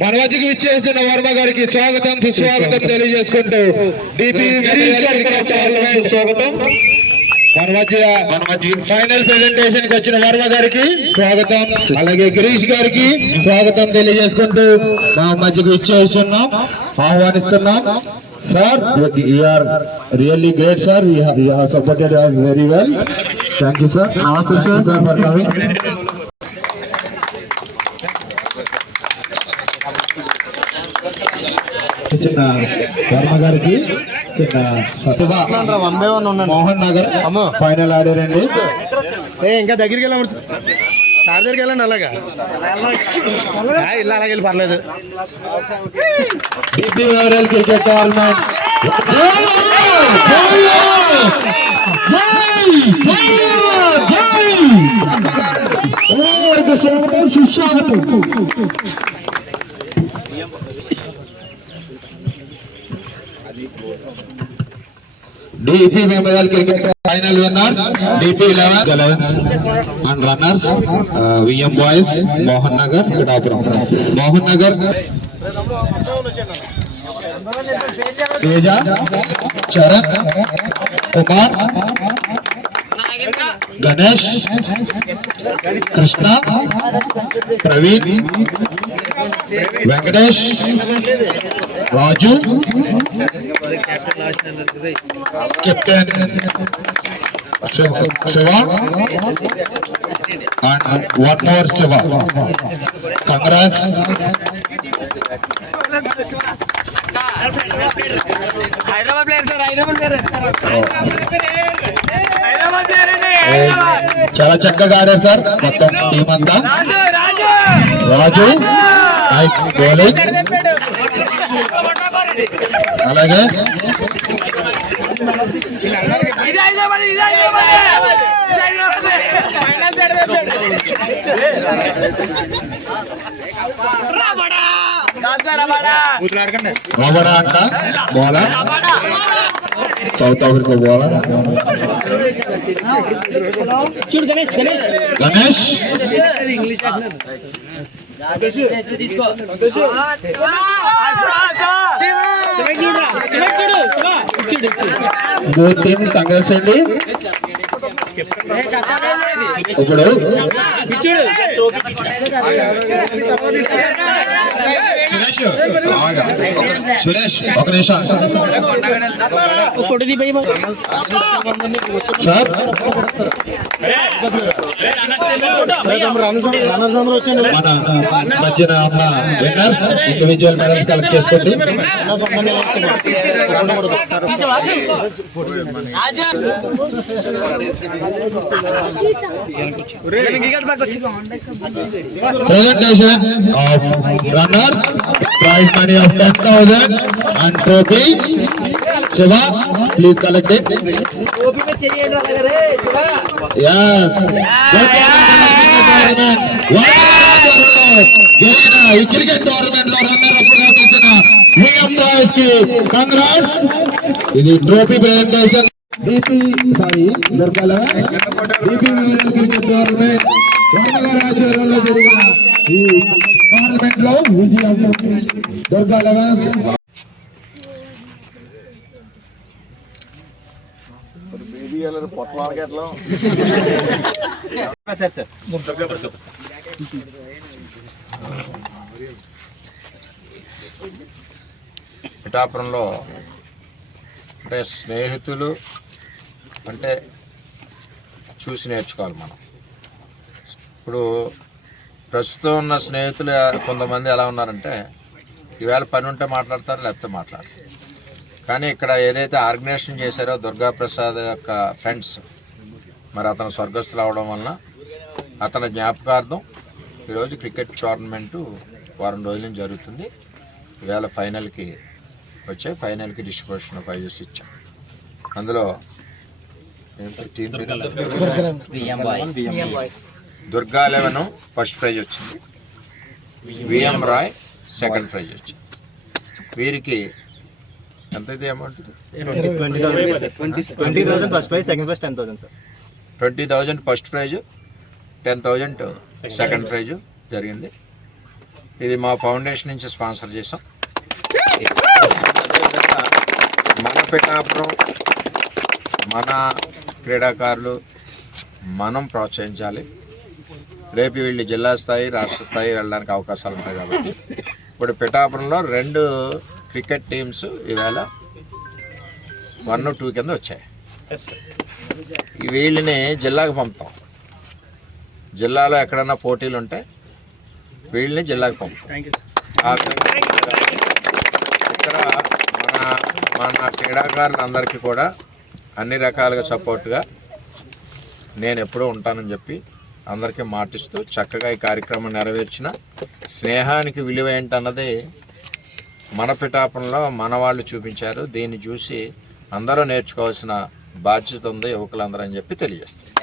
మన మధ్యకి విచ్చేస్తున్న వర్మ గారికి స్వాగతం సుస్వాగతం తెలియజేసుకుంటూ డిపి స్వాగతం. మన మధ్య ఫైనల్ ప్రెజెంటేషన్కి వచ్చిన వర్మ గారికి స్వాగతం. అలాగే గిరీష్ గారికి స్వాగతం తెలియజేసుకుంటూ మా మధ్యకి ఇచ్చేస్తున్నాం ఆహ్వానిస్తున్నాం. Sir are really great sir you supported very well thank you sir నమస్తే సార్ సార్ ఫర్ కమింగ్ చిన్న వర్మ గారికి చిన్న మోహన్ నగర్ అమ్మో. ఫైనల్ ఆడారండి ఏ ఇంకా దగ్గరికి వెళ్ళాము సార్ దగ్గరికి వెళ్ళండి అలాగా ఆ, ఇల్లు అలాగే వెళ్ళి పర్లేదు క్రికెట్ టోర్నమెంట్ స్వాగతం సుస్వాగతం DP memorial cricket final winner DP eleven elevens and runners VM boys Mohan Nagar Pithapuram Mohan Nagar Teja Charan Kumar Ganesh Krishna Praveen Venkatesh Raju captain Shiva Shiva and one more Shiva congrats Hyderabad player sir Hyderabad player Hyderabad player అండి హైదరాబాద్ చాలా చక్కగా ఆడారు sir. మొత్తం team అంతా. రాజు nice bowling అలాగే. రాబడా రాబడా అంట bowler south Africa bowler చూడు గణేష్ గణేష్. గణేష్? తీసుకో ఇప్పుడు సురేష్ ఒక నిమిషం. సార్? మన మధ్యన ఉన్న విన్నర్స్ ఇండివిజువల్ మెడల్స్ కలెక్ట్ చేసుకోండి. presentation of runners, prize money of 10,000 and trophy. Shiva, please collect it. Yes. జరిగిన ఈ క్రికెట్ టోర్నమెంట్ లో రన్నర్ అప్ గా చేసిన విఎం బాయ్స్ కి కంగ్రాట్స్ ఇది ట్రోఫీ ప్రెజెంటేషన్ డిపి సారీ జరిగిన ఈ టోర్నమెంట్లో విజయం పిఠాపురంలో అంటే స్నేహితులు అంటే చూసి నేర్చుకోవాలి మనం. ఇప్పుడు ప్రస్తుతం ఉన్న స్నేహితులు కొంతమంది ఎలా ఉన్నారంటే ఈవేళ పని ఉంటే మాట్లాడతారు లేకపోతే మాట్లాడతారు కానీ ఇక్కడ ఏదైతే ఆర్గనైజేషన్ చేశారో దుర్గా ప్రసాద్ యొక్క ఫ్రెండ్స్ మరి అతను స్వర్గస్థులు అవడం వలన అతని జ్ఞాపకార్థం ఈరోజు క్రికెట్ టోర్నమెంటు వారం రోజుల జరుగుతుంది. ఈవేళ ఫైనల్కి వచ్చే ఫైనల్కి డిస్ట్రిబ్యూషన్ ప్రైజెస్ ఇచ్చాం. అందులో దుర్గా లెవెన్ ఫస్ట్ ప్రైజ్ వచ్చింది. విఎం రాయ్ సెకండ్ ప్రైజ్ వచ్చింది. వీరికి ఎంత ఇది amount twenty thousand first prize second prize ten thousand sir. Twenty thousand first prize ten thousand second prize జరిగింది. ఇది మా ఫౌండేషన్ నుంచి స్పాన్సర్ చేసాం మన పిఠాపురం మన క్రీడాకారులు మనం ప్రోత్సహించాలి. రేపు వీళ్ళు జిల్లా స్థాయి రాష్ట్ర స్థాయి వెళ్ళడానికి అవకాశాలు ఉంటాయి కాబట్టి. ఇప్పుడు పిఠాపురంలో రెండు క్రికెట్ టీమ్స్ ఈవేళ వన్ టూ కింద వచ్చాయి. వీళ్ళని జిల్లాకు పంపుతాం. జిల్లాలో ఎక్కడన్నా పోటీలు ఉంటే వీళ్ళని జిల్లాకు పంపుతాం. ఇక్కడ మన మన క్రీడాకారులందరికీ కూడా అన్ని రకాలుగా సపోర్ట్గా నేను ఎప్పుడూ ఉంటానని చెప్పి అందరికీ మాటిస్తూ చక్కగా ఈ కార్యక్రమం నెరవేర్చిన స్నేహానికి విలువ ఏంటన్నది మన పిఠాపంలో మన వాళ్ళు చూపించారు. దీన్ని చూసి అందరూ నేర్చుకోవాల్సిన బాధ్యత ఉంది యువకులందరూ అని చెప్పి తెలియజేస్తారు